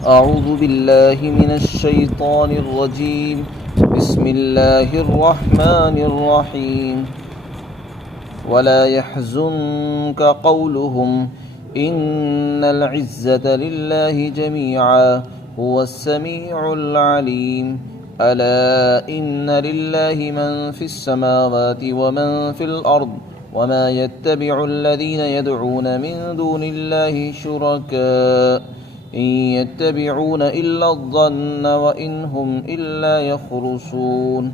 أعوذ بالله من الشيطان الرجيم. بسم الله الرحمن الرحيم. ولا يحزنك قولهم إن العزة لله جميعا هو السميع العليم. ألا إن لله من في السماوات ومن في الأرض وما يتبع الذين يدعون من دون الله شركاء إن يتبعون إلا الظن وإن هم إلا يخرصون.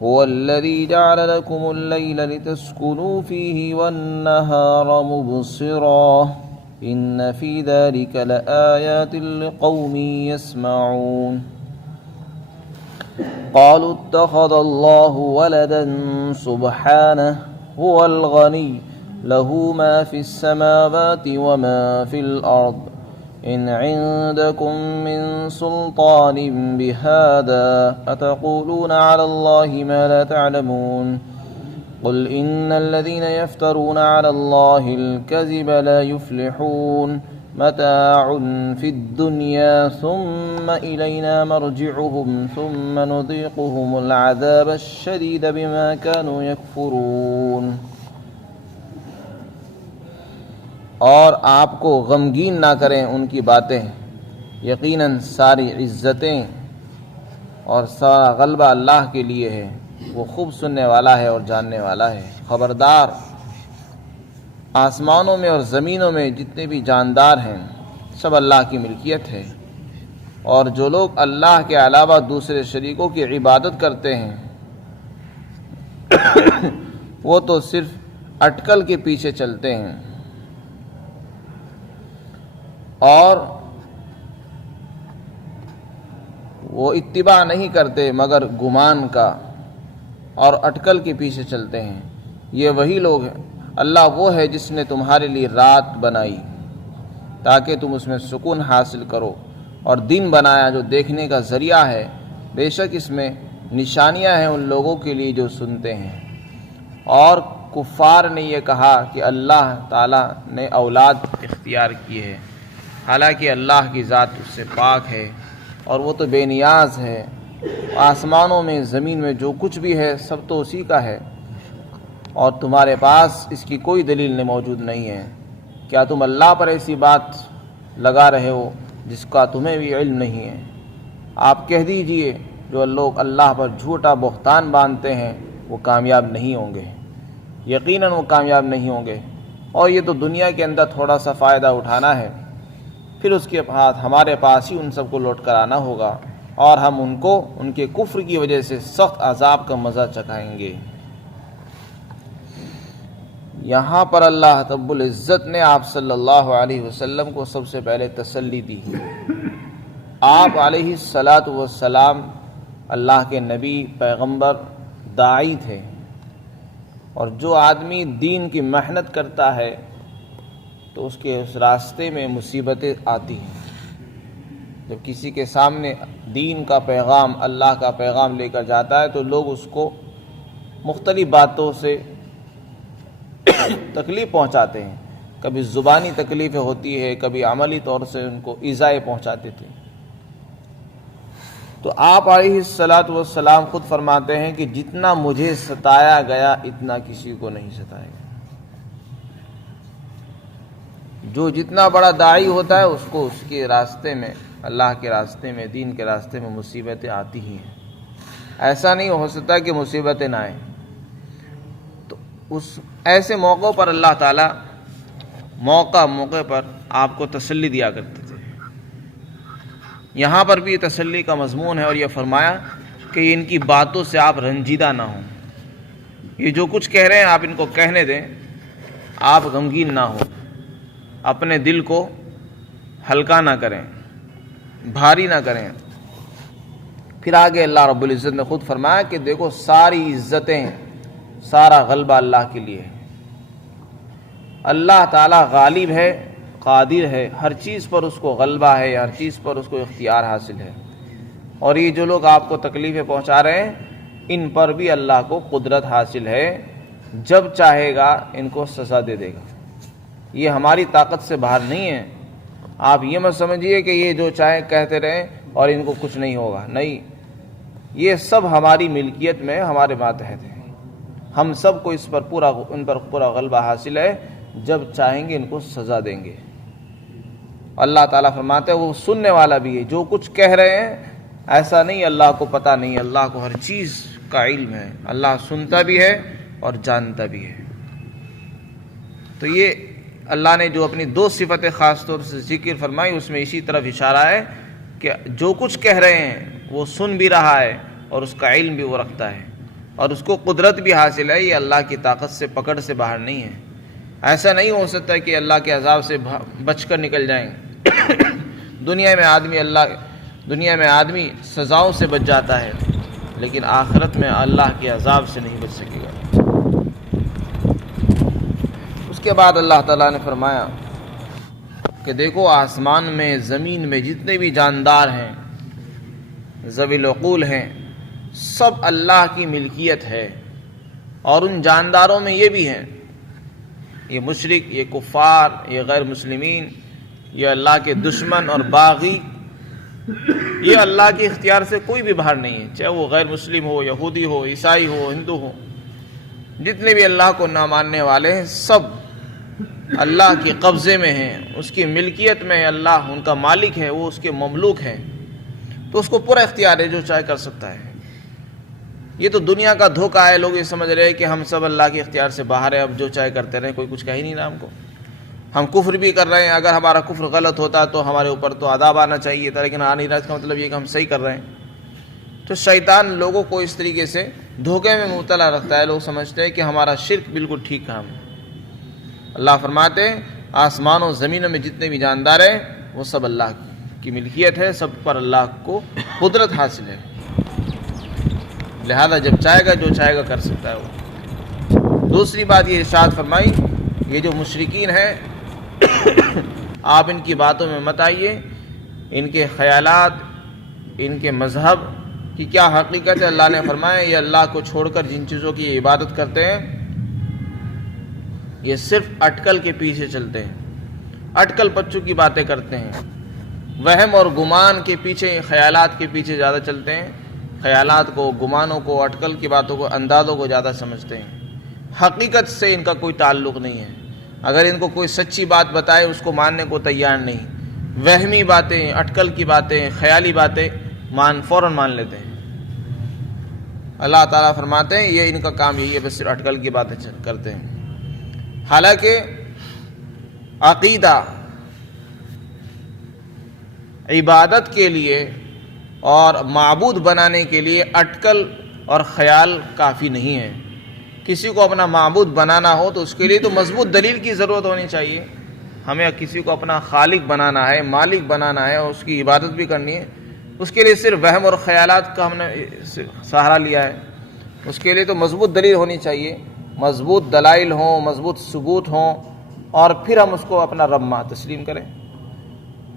هو الذي جعل لكم الليل لتسكنوا فيه والنهار مبصرا إن في ذلك لآيات لقوم يسمعون. قالوا اتخذ الله ولدا سبحانه هو الغني له ما في السماوات وما في الأرض إن عندكم من سلطان بهذا أتقولون على الله ما لا تعلمون. قل إن الذين يفترون على الله الكذب لا يفلحون. متاع في الدنيا ثم إلينا مرجعهم ثم نذيقهم العذاب الشديد بما كانوا يكفرون. اور آپ کو غمگین نہ کریں ان کی باتیں، یقیناً ساری عزتیں اور سارا غلبہ اللہ کے لیے ہے، وہ خوب سننے والا ہے اور جاننے والا ہے۔ خبردار، آسمانوں میں اور زمینوں میں جتنے بھی جاندار ہیں سب اللہ کی ملکیت ہے، اور جو لوگ اللہ کے علاوہ دوسرے شریکوں کی عبادت کرتے ہیں وہ تو صرف اٹکل کے پیچھے چلتے ہیں اور وہ اتباع نہیں کرتے مگر گمان کا، اور اٹکل کے پیچھے چلتے ہیں۔ یہ وہی لوگ ہیں، اللہ وہ ہے جس نے تمہارے لیے رات بنائی تاکہ تم اس میں سکون حاصل کرو، اور دن بنایا جو دیکھنے کا ذریعہ ہے۔ بے شک اس میں نشانیاں ہیں ان لوگوں کے لیے جو سنتے ہیں۔ اور کفار نے یہ کہا کہ اللہ تعالیٰ نے اولاد اختیار کی ہے، حالانکہ اللہ کی ذات اس سے پاک ہے اور وہ تو بے نیاز ہے۔ آسمانوں میں زمین میں جو کچھ بھی ہے سب تو اسی کا ہے، اور تمہارے پاس اس کی کوئی دلیل موجود نہیں ہے۔ کیا تم اللہ پر ایسی بات لگا رہے ہو جس کا تمہیں بھی علم نہیں ہے؟ آپ کہہ دیجئے جو لوگ اللہ پر جھوٹا بہتان باندھتے ہیں وہ کامیاب نہیں ہوں گے، یقیناً وہ کامیاب نہیں ہوں گے۔ اور یہ تو دنیا کے اندر تھوڑا سا فائدہ اٹھانا ہے، پھر اس کے بعد ہمارے پاس ہی ان سب کو لوٹ کر آنا ہوگا، اور ہم ان کو ان کے کفر کی وجہ سے سخت عذاب کا مزہ چکھائیں گے۔ یہاں پر اللہ رب العزت نے آپ صلی اللہ علیہ وسلم کو سب سے پہلے تسلی دی۔ آپ علیہ الصلاۃ والسلام اللہ کے نبی، پیغمبر، داعی تھے، اور جو آدمی دین کی محنت کرتا ہے تو اس کے اس راستے میں مصیبتیں آتی ہیں۔ جب کسی کے سامنے دین کا پیغام، اللہ کا پیغام لے کر جاتا ہے تو لوگ اس کو مختلف باتوں سے تکلیف پہنچاتے ہیں، کبھی زبانی تکلیفیں ہوتی ہے، کبھی عملی طور سے ان کو ایذائیں پہنچاتے تھے۔ تو آپ علیہ الصلاۃ والسلام خود فرماتے ہیں کہ جتنا مجھے ستایا گیا اتنا کسی کو نہیں ستایا گیا۔ جو جتنا بڑا داعی ہوتا ہے اس کو اس کے راستے میں، اللہ کے راستے میں، دین کے راستے میں مصیبتیں آتی ہی ہیں۔ ایسا نہیں ہو سکتا کہ مصیبتیں نہ آئیں۔ تو اس ایسے موقعوں پر اللہ تعالیٰ موقع پر آپ کو تسلی دیا کرتے تھے۔ یہاں پر بھی یہ تسلی کا مضمون ہے، اور یہ فرمایا کہ ان کی باتوں سے آپ رنجیدہ نہ ہوں۔ یہ جو کچھ کہہ رہے ہیں آپ ان کو کہنے دیں، آپ غمگین نہ ہوں، اپنے دل کو ہلکا نہ کریں، بھاری نہ کریں۔ پھر آگے اللہ رب العزت نے خود فرمایا کہ دیکھو ساری عزتیں، سارا غلبہ اللہ کے لیے ہے۔ اللہ تعالیٰ غالب ہے، قادر ہے، ہر چیز پر اس کو غلبہ ہے، ہر چیز پر اس کو اختیار حاصل ہے۔ اور یہ جو لوگ آپ کو تکلیفیں پہنچا رہے ہیں ان پر بھی اللہ کو قدرت حاصل ہے، جب چاہے گا ان کو سزا دے دے گا۔ یہ ہماری طاقت سے باہر نہیں ہے، آپ یہ مت سمجھیے کہ یہ جو چاہے کہتے رہیں اور ان کو کچھ نہیں ہوگا، نہیں، یہ سب ہماری ملکیت میں ہمارے ماتحت ہیں، ہم سب کو اس پر ان پر پورا غلبہ حاصل ہے، جب چاہیں گے ان کو سزا دیں گے۔ اللہ تعالیٰ فرماتے ہیں وہ سننے والا بھی ہے، جو کچھ کہہ رہے ہیں ایسا نہیں اللہ کو پتہ نہیں، اللہ کو ہر چیز کا علم ہے، اللہ سنتا بھی ہے اور جانتا بھی ہے۔ تو یہ اللہ نے جو اپنی دو صفتیں خاص طور سے ذکر فرمائی، اس میں اسی طرف اشارہ ہے کہ جو کچھ کہہ رہے ہیں وہ سن بھی رہا ہے اور اس کا علم بھی وہ رکھتا ہے، اور اس کو قدرت بھی حاصل ہے، یہ اللہ کی طاقت سے پکڑ سے باہر نہیں ہے۔ ایسا نہیں ہو سکتا کہ اللہ کے عذاب سے بچ کر نکل جائیں۔ دنیا میں آدمی سزاؤں سے بچ جاتا ہے، لیکن آخرت میں اللہ کے عذاب سے نہیں بچ سکے گا۔ اس کے بعد اللہ تعالیٰ نے فرمایا کہ دیکھو آسمان میں زمین میں جتنے بھی جاندار ہیں، ذوی العقول ہیں، سب اللہ کی ملکیت ہے، اور ان جانداروں میں یہ بھی ہیں، یہ مشرک، یہ کفار، یہ غیر مسلمین، یہ اللہ کے دشمن اور باغی، یہ اللہ کے اختیار سے کوئی بھی باہر نہیں ہے، چاہے وہ غیر مسلم ہو، یہودی ہو، عیسائی ہو، ہندو ہو، جتنے بھی اللہ کو نہ ماننے والے ہیں سب اللہ کے قبضے میں ہیں، اس کی ملکیت میں، اللہ ان کا مالک ہے، وہ اس کے مملوک ہیں، تو اس کو پورا اختیار ہے، جو چاہے کر سکتا ہے۔ یہ تو دنیا کا دھوکہ ہے، لوگ یہ سمجھ رہے ہیں کہ ہم سب اللہ کے اختیار سے باہر ہیں، اب جو چاہے کرتے رہیں، کوئی کچھ کہہ ہی نہیں رہا ہم کو، ہم کفر بھی کر رہے ہیں، اگر ہمارا کفر غلط ہوتا تو ہمارے اوپر تو عذاب آنا چاہیے تھا، لیکن آ نہیں رہا، اس کا مطلب یہ کہ ہم صحیح کر رہے ہیں۔ تو شیطان لوگوں کو اس طریقے سے دھوکے میں مبتلا رکھتا ہے، لوگ سمجھتے ہیں کہ ہمارا شرک بالکل ٹھیک کام ہے۔ اللہ فرماتے ہیں آسمان و زمینوں میں جتنے بھی جاندار ہیں وہ سب اللہ کی ملکیت ہے، سب پر اللہ کو قدرت حاصل ہے، لہذا جب چاہے گا جو چاہے گا کر سکتا ہے وہ۔ دوسری بات یہ ارشاد فرمائی، یہ جو مشرکین ہیں آپ ان کی باتوں میں مت آئیے، ان کے خیالات، ان کے مذہب کی کیا حقیقت ہے۔ اللہ نے فرمایا یہ اللہ کو چھوڑ کر جن چیزوں کی عبادت کرتے ہیں یہ صرف اٹکل کے پیچھے چلتے ہیں، اٹکل پچو کی باتیں کرتے ہیں، وہم اور گمان کے پیچھے، خیالات کے پیچھے زیادہ چلتے ہیں، خیالات کو، گمانوں کو، اٹکل کی باتوں کو، اندازوں کو زیادہ سمجھتے ہیں، حقیقت سے ان کا کوئی تعلق نہیں ہے۔ اگر ان کو کوئی سچی بات بتائے اس کو ماننے کو تیار نہیں، وہمی باتیں، اٹکل کی باتیں، خیالی باتیں فوراً مان لیتے ہیں۔ اللہ تعالیٰ فرماتے ہیں یہ ان کا کام یہی ہے، بس صرف اٹکل کی باتیں کرتے ہیں۔ حالانکہ عقیدہ عبادت کے لیے اور معبود بنانے کے لیے اٹکل اور خیال کافی نہیں ہے۔ کسی کو اپنا معبود بنانا ہو تو اس کے لیے تو مضبوط دلیل کی ضرورت ہونی چاہیے۔ ہمیں کسی کو اپنا خالق بنانا ہے، مالک بنانا ہے اور اس کی عبادت بھی کرنی ہے، اس کے لیے صرف وہم اور خیالات کا ہم نے سہارا لیا ہے، اس کے لیے تو مضبوط دلیل ہونی چاہیے، مضبوط دلائل ہوں، مضبوط ثبوت ہوں، اور پھر ہم اس کو اپنا رب تسلیم کریں۔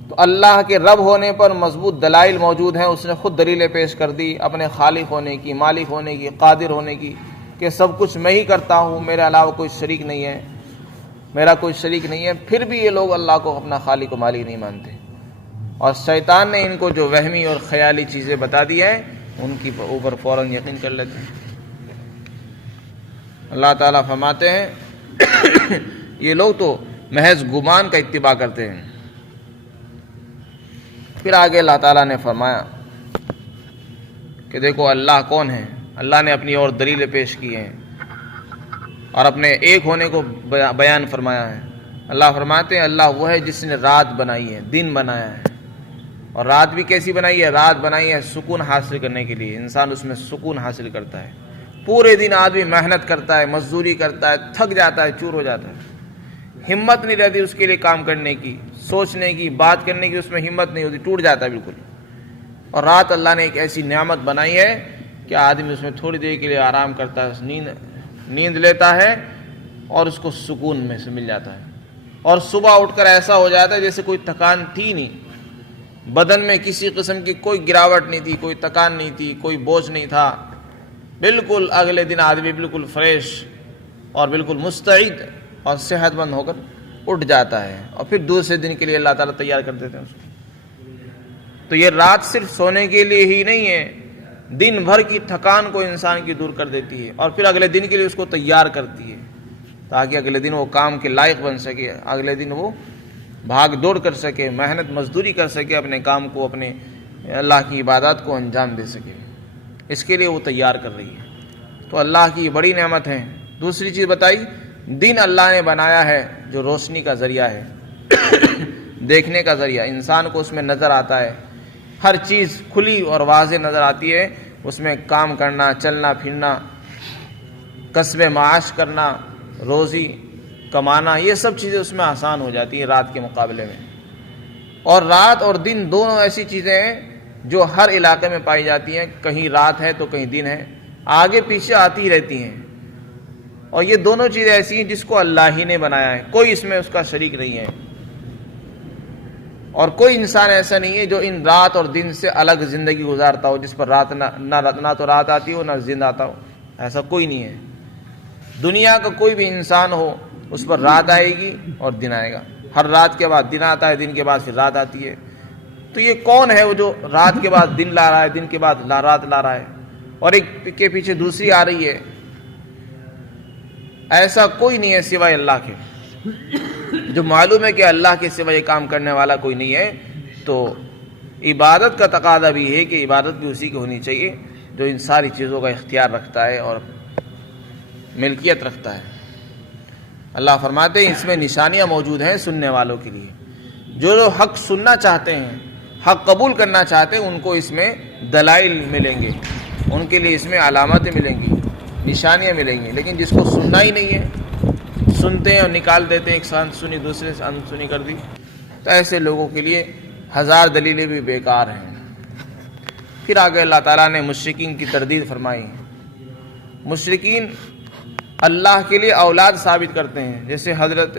تو اللہ کے رب ہونے پر مضبوط دلائل موجود ہیں، اس نے خود دلیلیں پیش کر دی اپنے خالق ہونے کی، مالک ہونے کی، قادر ہونے کی، کہ سب کچھ میں ہی کرتا ہوں، میرے علاوہ کوئی شریک نہیں ہے، میرا کوئی شریک نہیں ہے۔ پھر بھی یہ لوگ اللہ کو اپنا خالق و مالک نہیں مانتے، اور شیطان نے ان کو جو وہمی اور خیالی چیزیں بتا دی ہیں ان کی اوپر فوراً یقین کر لیتے ہیں۔ اللہ تعالیٰ فرماتے ہیں یہ لوگ تو محض گمان کا اتباع کرتے ہیں۔ پھر آگے اللہ تعالیٰ نے فرمایا کہ دیکھو اللہ کون ہے، اللہ نے اپنی اور دلیلیں پیش کی ہیں اور اپنے ایک ہونے کو بیان فرمایا ہے۔ اللہ فرماتے ہیں اللہ وہ ہے جس نے رات بنائی ہے، دن بنایا ہے، اور رات بھی کیسی بنائی ہے؟ رات بنائی ہے سکون حاصل کرنے کے لیے، انسان اس میں سکون حاصل کرتا ہے۔ پورے دن آدمی محنت کرتا ہے، مزدوری کرتا ہے، تھک جاتا ہے، چور ہو جاتا ہے، ہمت نہیں رہتی اس کے لیے کام کرنے کی، سوچنے کی، بات کرنے کی اس میں ہمت نہیں ہوتی، ٹوٹ جاتا ہے بالکل۔ اور رات اللہ نے ایک ایسی نعمت بنائی ہے کہ آدمی اس میں تھوڑی دیر کے لیے آرام کرتا ہے، نیند لیتا ہے اور اس کو سکون میں سے مل جاتا ہے، اور صبح اٹھ کر ایسا ہو جاتا ہے جیسے کوئی تکان تھی نہیں، بدن میں کسی قسم کی کوئی گراوٹ نہیں تھی، کوئی تکان نہیں تھی، کوئی بوجھ نہیں تھا، بالکل اگلے دن آدمی بالکل فریش اور بالکل مستعد اور صحت مند ہو کر اٹھ جاتا ہے اور پھر دوسرے دن کے لیے اللہ تعالیٰ تیار کر دیتے ہیں اس کو. تو یہ رات صرف سونے کے لیے ہی نہیں ہے، دن بھر کی تھکان کو انسان کی دور کر دیتی ہے اور پھر اگلے دن کے لیے اس کو تیار کرتی ہے تاکہ اگلے دن وہ کام کے لائق بن سکے، اگلے دن وہ بھاگ دوڑ کر سکے، محنت مزدوری کر سکے، اپنے کام کو، اپنے اللہ کی عبادات کو انجام دے سکے. اس کے لیے وہ تیار کر رہی ہے. تو اللہ کی یہ بڑی نعمت ہے. دوسری چیز بتائی، دن اللہ نے بنایا ہے جو روشنی کا ذریعہ ہے، دیکھنے کا ذریعہ، انسان کو اس میں نظر آتا ہے، ہر چیز کھلی اور واضح نظر آتی ہے، اس میں کام کرنا، چلنا پھرنا، کسب معاش کرنا، روزی کمانا، یہ سب چیزیں اس میں آسان ہو جاتی ہیں رات کے مقابلے میں. اور رات اور دن دونوں ایسی چیزیں ہیں جو ہر علاقے میں پائی جاتی ہیں، کہیں رات ہے تو کہیں دن ہے، آگے پیچھے آتی رہتی ہیں. اور یہ دونوں چیزیں ایسی ہیں جس کو اللہ ہی نے بنایا ہے، کوئی اس میں اس کا شریک نہیں ہے. اور کوئی انسان ایسا نہیں ہے جو ان رات اور دن سے الگ زندگی گزارتا ہو، جس پر رات نہ تو رات آتی ہو نہ دن آتا ہو. ایسا کوئی نہیں ہے. دنیا کا کوئی بھی انسان ہو اس پر رات آئے گی اور دن آئے گا، ہر رات کے بعد دن آتا ہے، دن کے بعد پھر رات آتی ہے. تو یہ کون ہے وہ جو رات کے بعد دن لا رہا ہے، دن کے بعد رات لا رہا ہے اور ایک کے پیچھے دوسری آ رہی ہے؟ ایسا کوئی نہیں ہے سوائے اللہ کے. جو معلوم ہے کہ اللہ کے سوا یہ کام کرنے والا کوئی نہیں ہے، تو عبادت کا تقاضا بھی ہے کہ عبادت بھی اسی کی ہونی چاہیے جو ان ساری چیزوں کا اختیار رکھتا ہے اور ملکیت رکھتا ہے. اللہ فرماتے ہیں اس میں نشانیاں موجود ہیں سننے والوں کے لیے. جو لوگ حق سننا چاہتے ہیں، حق قبول کرنا چاہتے ہیں، ان کو اس میں دلائل ملیں گے، ان کے لیے اس میں علامتیں ملیں گی، نشانیاں ملیں گی. لیکن جس کو سننا ہی نہیں ہے، سنتے ہیں اور نکال دیتے ہیں، ایک سے سنی دوسرے سے سنی کر دی، تو ایسے لوگوں کے لیے ہزار دلیلیں بھی بیکار ہیں. پھر آگے اللہ تعالیٰ نے مشرکین کی تردید فرمائی. مشرکین اللہ کے لیے اولاد ثابت کرتے ہیں، جیسے حضرت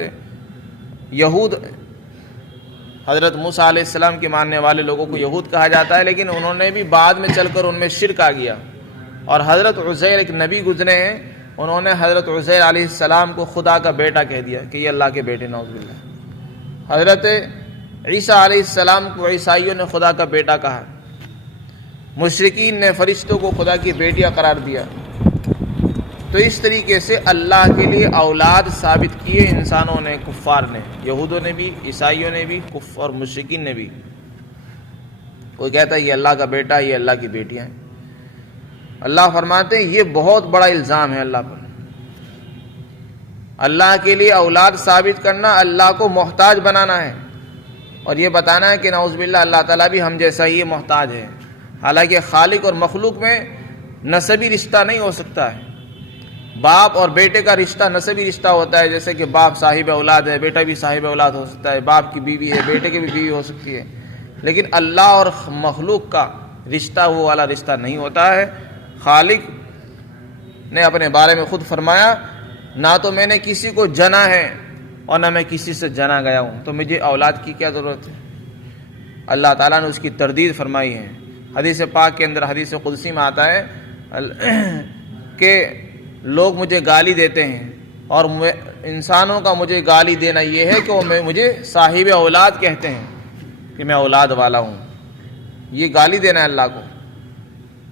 یہود، حضرت موسیٰ علیہ السلام کے ماننے والے لوگوں کو یہود کہا جاتا ہے، لیکن انہوں نے بھی بعد میں چل کر ان میں شرک آ گیا. اور حضرت عزیر ایک نبی گزرے ہیں، انہوں نے حضرت عزیر علیہ السلام کو خدا کا بیٹا کہہ دیا کہ یہ اللہ کے بیٹے، نعوذ باللہ. حضرت عیسیٰ علیہ السلام کو عیسائیوں نے خدا کا بیٹا کہا. مشرکین نے فرشتوں کو خدا کی بیٹیاں قرار دیا. تو اس طریقے سے اللہ کے لیے اولاد ثابت کیے انسانوں نے، کفار نے، یہودوں نے بھی، عیسائیوں نے بھی، اور مشرکین نے بھی. کوئی کہتا ہے یہ اللہ کا بیٹا، یہ اللہ کی بیٹیاں ہیں. اللہ فرماتے ہیں یہ بہت بڑا الزام ہے اللہ پر. اللہ کے لیے اولاد ثابت کرنا اللہ کو محتاج بنانا ہے اور یہ بتانا ہے کہ نعوذ باللہ اللہ تعالیٰ بھی ہم جیسا ہی محتاج ہے. حالانکہ خالق اور مخلوق میں نسبی رشتہ نہیں ہو سکتا ہے. باپ اور بیٹے کا رشتہ نسبی رشتہ ہوتا ہے، جیسے کہ باپ صاحب اولاد ہے، بیٹا بھی صاحب اولاد ہو سکتا ہے، باپ کی بیوی ہے، بیٹے کی بھی بیوی ہو سکتی ہے. لیکن اللہ اور مخلوق کا رشتہ وہ والا رشتہ نہیں ہوتا ہے. خالق نے اپنے بارے میں خود فرمایا، نہ تو میں نے کسی کو جنا ہے اور نہ میں کسی سے جنا گیا ہوں، تو مجھے اولاد کی کیا ضرورت ہے. اللہ تعالیٰ نے اس کی تردید فرمائی ہے. حدیث پاک کے اندر، حدیث قدسی میں آتا ہے کہ لوگ مجھے گالی دیتے ہیں اور انسانوں کا مجھے گالی دینا یہ ہے کہ وہ مجھے صاحب اولاد کہتے ہیں کہ میں اولاد والا ہوں. یہ گالی دینا ہے اللہ کو.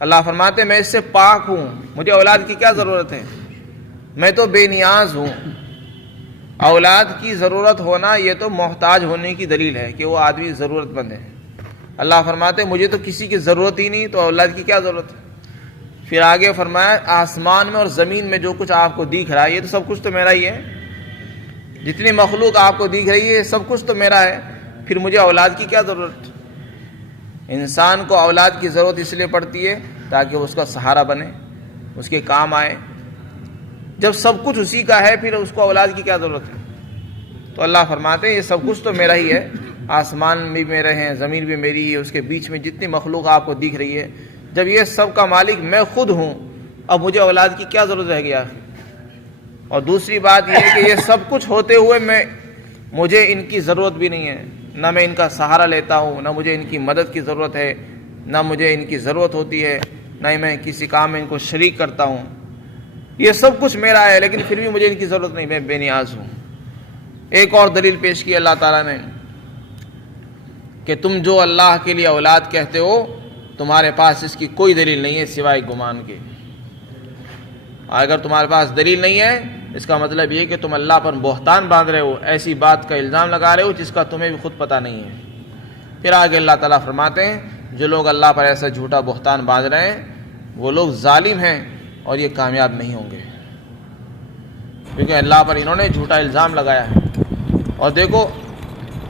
اللہ فرماتے ہیں میں اس سے پاک ہوں، مجھے اولاد کی کیا ضرورت ہے، میں تو بے نیاز ہوں. اولاد کی ضرورت ہونا یہ تو محتاج ہونے کی دلیل ہے کہ وہ آدمی ضرورت مند ہے. اللہ فرماتے ہیں مجھے تو کسی کی ضرورت ہی نہیں، تو اولاد کی کیا ضرورت ہے. پھر آگے فرمایا آسمان میں اور زمین میں جو کچھ آپ کو دکھ رہا ہے یہ تو سب کچھ تو میرا ہی ہے. جتنی مخلوق آپ کو دکھ رہی ہے سب کچھ تو میرا ہے، پھر مجھے اولاد کی کیا ضرورت. انسان کو اولاد کی ضرورت اس لیے پڑتی ہے تاکہ وہ اس کا سہارا بنے، اس کے کام آئے. جب سب کچھ اسی کا ہے پھر اس کو اولاد کی کیا ضرورت ہے. تو اللہ فرماتے ہیں یہ سب کچھ تو میرا ہی ہے، آسمان بھی میرے ہیں، زمین بھی میری ہے، اس کے بیچ میں جتنی مخلوق آپ کو دکھ رہی ہے، جب یہ سب کا مالک میں خود ہوں، اب مجھے اولاد کی کیا ضرورت رہ گیا. اور دوسری بات یہ ہے کہ یہ سب کچھ ہوتے ہوئے مجھے ان کی ضرورت بھی نہیں ہے، نہ میں ان کا سہارا لیتا ہوں، نہ مجھے ان کی مدد کی ضرورت ہے، نہ مجھے ان کی ضرورت ہوتی ہے، نہ ہی میں کسی کام میں ان کو شریک کرتا ہوں. یہ سب کچھ میرا ہے لیکن پھر بھی مجھے ان کی ضرورت نہیں، میں بے نیاز ہوں. ایک اور دلیل پیش کی اللہ تعالیٰ نے کہ تم جو اللہ کے لیے اولاد کہتے ہو تمہارے پاس اس کی کوئی دلیل نہیں ہے سوائے گمان کے. اگر تمہارے پاس دلیل نہیں ہے اس کا مطلب یہ کہ تم اللہ پر بہتان باندھ رہے ہو، ایسی بات کا الزام لگا رہے ہو جس کا تمہیں بھی خود پتہ نہیں ہے. پھر آگے اللہ تعالیٰ فرماتے ہیں جو لوگ اللہ پر ایسا جھوٹا بہتان باندھ رہے ہیں وہ لوگ ظالم ہیں اور یہ کامیاب نہیں ہوں گے، کیونکہ اللہ پر انہوں نے جھوٹا الزام لگایا ہے. اور دیکھو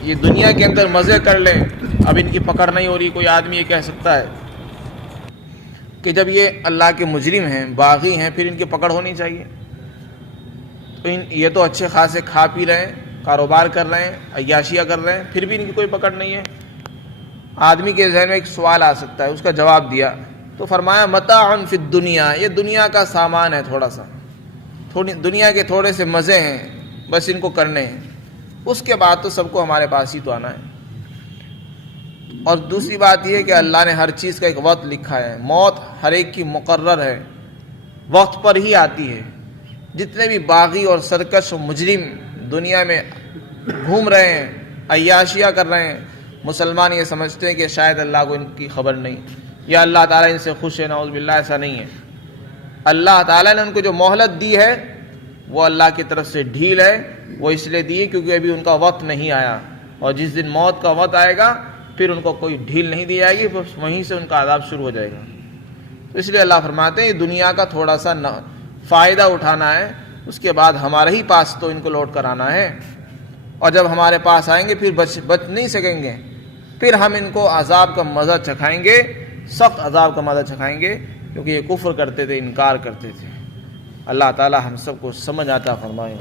یہ دنیا کے اندر مزے کر لیں، اب ان کی پکڑ نہیں ہو رہی. کوئی آدمی یہ کہہ سکتا ہے کہ جب یہ اللہ کے مجرم ہیں، باغی ہیں، پھر ان کی پکڑ ہونی چاہیے. تو یہ تو اچھے خاصے کھا پی رہے ہیں، کاروبار کر رہے ہیں، عیاشیاں کر رہے ہیں، پھر بھی ان کی کوئی پکڑ نہیں ہے. آدمی کے ذہن میں ایک سوال آ سکتا ہے، اس کا جواب دیا تو فرمایا متاع فی الدنیا، یہ دنیا کا سامان ہے، تھوڑی دنیا کے تھوڑے سے مزے ہیں، بس ان کو کرنے ہیں، اس کے بعد تو سب کو ہمارے پاس ہی تو آنا ہے. اور دوسری بات یہ ہے کہ اللہ نے ہر چیز کا ایک وقت لکھا ہے، موت ہر ایک کی مقرر ہے، وقت پر ہی آتی ہے. جتنے بھی باغی اور سرکش و مجرم دنیا میں گھوم رہے ہیں، عیاشیاں کر رہے ہیں، مسلمان یہ سمجھتے ہیں کہ شاید اللہ کو ان کی خبر نہیں، یا اللہ تعالیٰ ان سے خوش ہے. نعوذ باللہ، ایسا نہیں ہے. اللہ تعالیٰ نے ان کو جو مہلت دی ہے وہ اللہ کی طرف سے ڈھیل ہے. وہ اس لیے دی کیونکہ ابھی ان کا وقت نہیں آیا، اور جس دن موت کا وقت آئے گا پھر ان کو کوئی ڈھیل نہیں دی جائے گی، بس وہیں سے ان کا عذاب شروع ہو جائے گا. تو اس لیے اللہ فرماتے ہیں یہ دنیا کا تھوڑا سا فائدہ اٹھانا ہے، اس کے بعد ہمارے ہی پاس تو ان کو لوٹ کر آنا ہے. اور جب ہمارے پاس آئیں گے پھر بچ نہیں سکیں گے، پھر ہم ان کو عذاب کا مزہ چکھائیں گے، سخت عذاب کا مزہ چکھائیں گے، کیونکہ یہ کفر کرتے تھے، انکار کرتے تھے. اللہ تعالی ہم سب کو سمجھ عطا فرمائے.